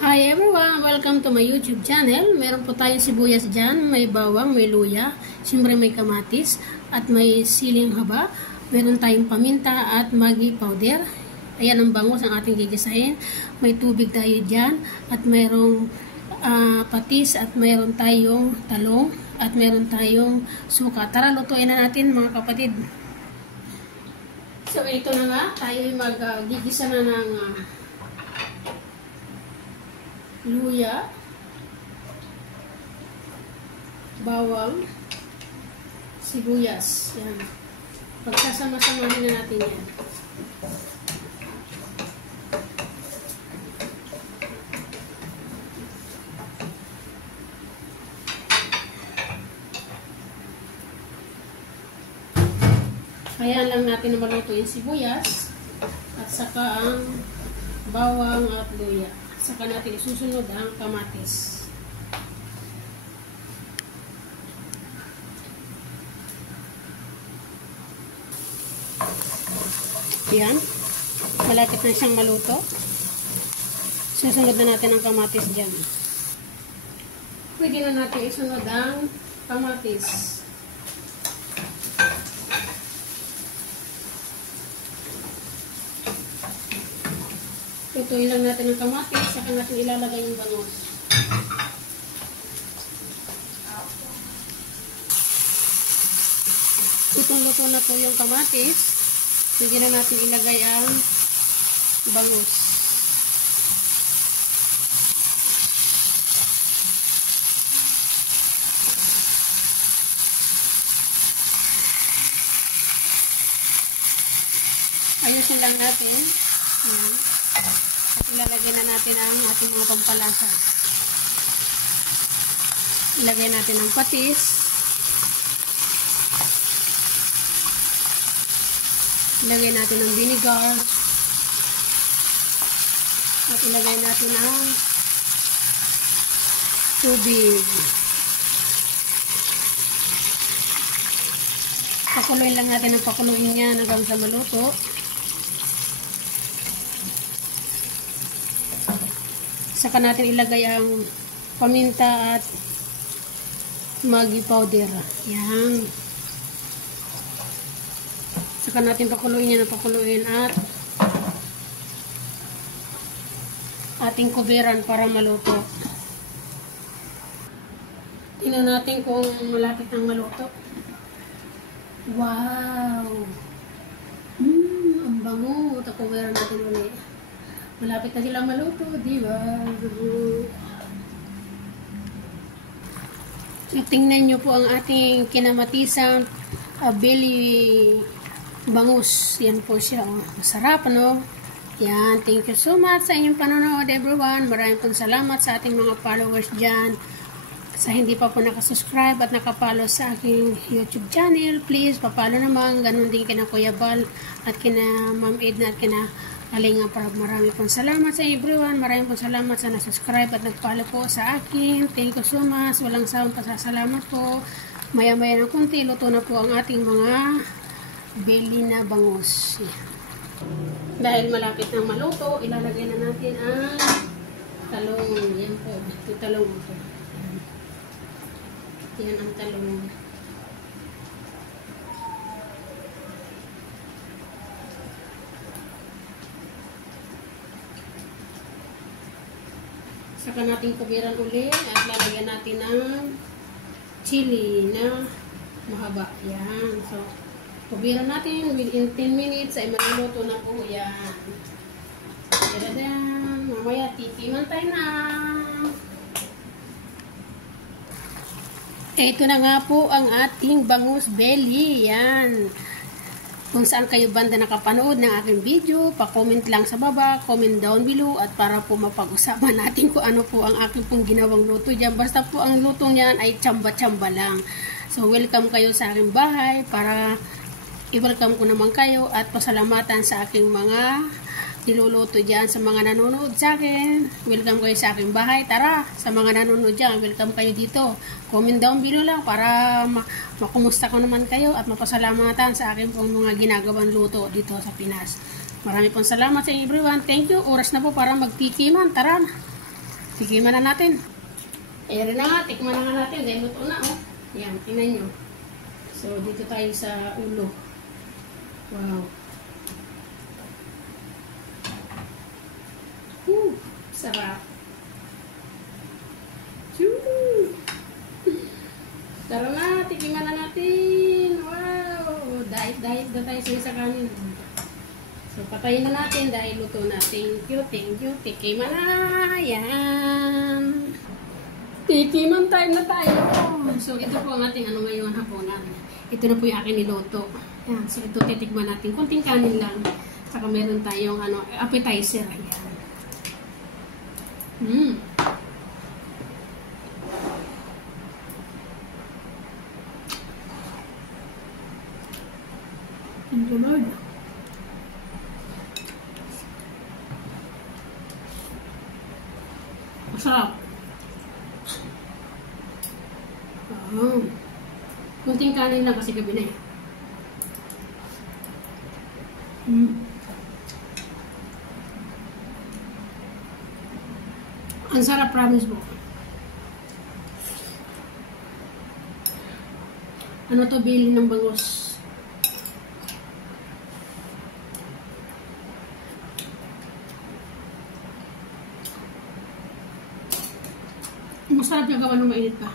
Hi everyone! Welcome to my YouTube channel. Meron po tayong sibuyas dyan, may bawang, may luya, siyempre may kamatis, at may siling haba. Meron tayong paminta at Maggi powder. Ayan ang bangus ang ating gigisahin. May tubig tayo dyan, at mayroong patis, at mayroon tayong talong, at mayroon tayong suka. Tara, lutuin na natin mga kapatid. So ito na nga, tayo mag-gigisa na ng luya, bawang, sibuyas. Yan. Pagsasama-samahin na natin yan. Kaya lang natin na maluto yung sibuyas at saka ang bawang at luya. Saka natin isusunod ang kamatis. Yan. Malapit na siyang maluto. Susunod na natin ang kamatis dyan. Pwede na natin isunod ang kamatis. Tutuin lang natin ang kamatis, saka natin ilalagay yung bangus. Lutong-luto na po yung kamatis. Pwede na natin ilagay ang bangus. Ayusin lang natin. Ayan. At ilalagay na natin ang ating mga pampalasa. Ilagay natin ang patis. Ilagay natin ang vinegar. At ilagay natin ang tubig. Pakuluin lang natin ang pakuluin niya hanggang sa maluto. Saka natin ilagay ang paminta at Maggi powder. Yan. Saka natin pakuluin yan, pakuluin at ating kuberan para maluto. Tingnan natin kung malapit ng maluto. Wow! Ang bango. Kuberan natin ulit. Malapit na silang maluto, di ba? So, tingnan nyo po ang ating kinamatisang belly bangus. Yan po siya. Oh. Masarap, no? Yan. Thank you so much sa inyong panonood, everyone. Maraming pong salamat sa ating mga followers dyan. Sa hindi pa po nakasubscribe at nakapollow sa aking YouTube channel, please, papalo naman. Ganon din kina Kuya Bal at kina Ma'am Edna at kina Alinga Prab. Marami pong salamat sa everyone. Maraming pong salamat sa nasubscribe at nagpalo po sa akin. Thank you so much. Walang sawang pasasalamat po. Maya-maya ng kunti, luto na po ang ating mga belly na bangus. Dahil malapit ng maluto, ilalagay na natin ang talong. Yan po. Ito talong po. Yan ang talong. Saka natin kubiran ulit at lalagyan natin ng chili na mahaba. Yan. So, kubiran natin within 10 minutes ay maluluto na po yan. Yan. Mamaya titiman tayo na. Ito na nga po ang ating bangus belly. Yan. Kung saan kayo banda nakapanood ng aking video, pa-comment lang sa baba, comment down below, at para po mapag-usapan natin kung ano po ang aking pong ginawang luto dyan. Basta po ang luto niyan ay tsamba-tsamba lang. So, welcome kayo sa aking bahay para i-welcome ko naman kayo at pasalamatan sa aking mga niluluto dyan sa mga nanonood sa akin. Welcome kayo sa aking bahay. Tara, sa mga nanonood dyan, welcome kayo dito. Comment down below lang para makumusta ko naman kayo at mapasalamatan sa akin pong mga ginagawang luto dito sa Pinas. Marami pong salamat sa everyone. Thank you. Oras na po para magtikiman. Tara na. Tikiman na natin. Ayan na nga, tikman na nga natin. Dahil luto na, oh. Yan, tingnan nyo. So, dito tayo sa ulo. Wow. Sarap. Tara na, tikiman na natin. Wow. Diet na tayo sa kanin. So, patayin na natin dahil luto na. Thank you. Tikiman na. Yan. Tikiman time na tayo. So, ito po ang ating ngayon hapunan. Ito na po yung aking niluto. Yan. So, ito titikman natin. Kunting kanin lang. Saka meron tayong appetizer. Ayan. Thank you, Lord. Masarap. Kunting kanin lang kasi gabi na eh. Ang sarap, promise mo. Ano to, bili ng bangus. Masarap yung gawa ng mainit pa.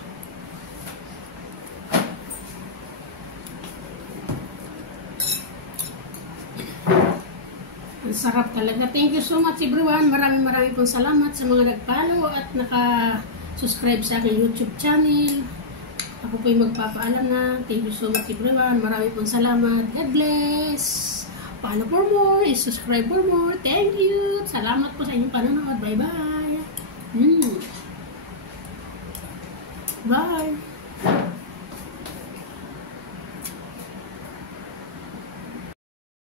Ang sarap talaga. Thank you so much everyone. Maraming pong salamat sa mga nag-follow at naka-subscribe sa aking YouTube channel. Ako po yung magpapaalam na. Thank you so much everyone. Maraming pong salamat. God bless. Follow for more. Subscribe for more. Thank you. Salamat po sa inyong panonood. Bye-bye. Bye.